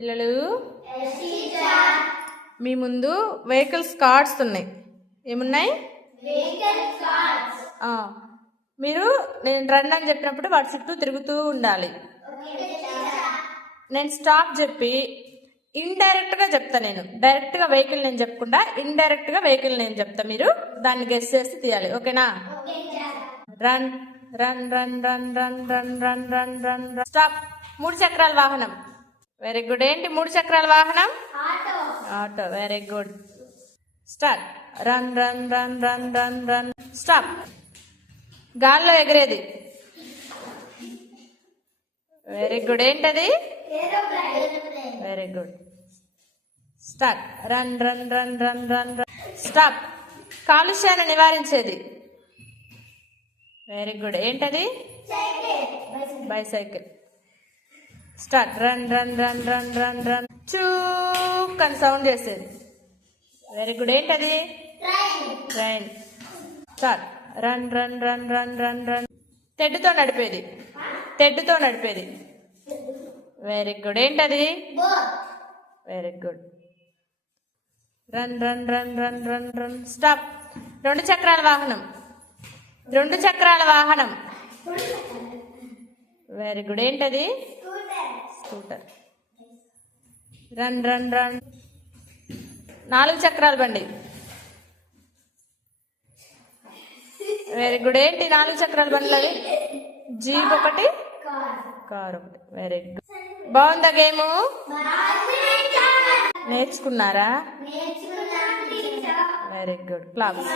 పిల్లలు మీ ముందు vehicles cards ఉన్నాయి. ఏమున్నాయి? మీరు నేను రన్ అని చెప్పినప్పుడు వాటి చుట్టూ తిరుగుతూ ఉండాలి. నేను స్టాప్ చెప్పి ఇండైరెక్ట్గా చెప్తా. నేను డైరెక్ట్గా వెహికల్ నేను చెప్పకుండా ఇండైరెక్ట్గా వెహికల్ నేను చెప్తా. మీరు దాన్ని గెస్ చేసి తీయాలి. ఓకేనా? Run run run run run run run run run stop. 3 చక్రాల వాహనం. Very good. ఏంటి 3 చక్రాల వాహనం? Auto. Very good. Start. Run run run run run run stop. గాల్లో ఎగిరేది. Very good. ఏంటది? Very good. Start. Run run run run run run stop. కాలుష్యాన్ని నివారించేది. Very good. ఏంటది? Bicycle. Start. Run run run run run run చూక్ అని sound చేసేది. Very good. ఏంటది? Train. Start. Run run run run run run తెడ్డుతో నడిపేది. తెడ్డుతో నడిపేది. Very good. ఏంటది? Very good. Run run run run run run stop. 2 చక్రాల వాహనం. 2 చక్రాల వాహనం. Very good. ఏంటది? స్కూటర్. రన్ రన్ రన్ 4 చక్రాల బండి. Very good. ఏంటి 4 చక్రాల బండ్లు? అది జీప్ ఒకటి, కార్ ఒకటి. Very good. బాగుందా గేము? నేర్చుకున్నారా? Very good. క్లాప్స్.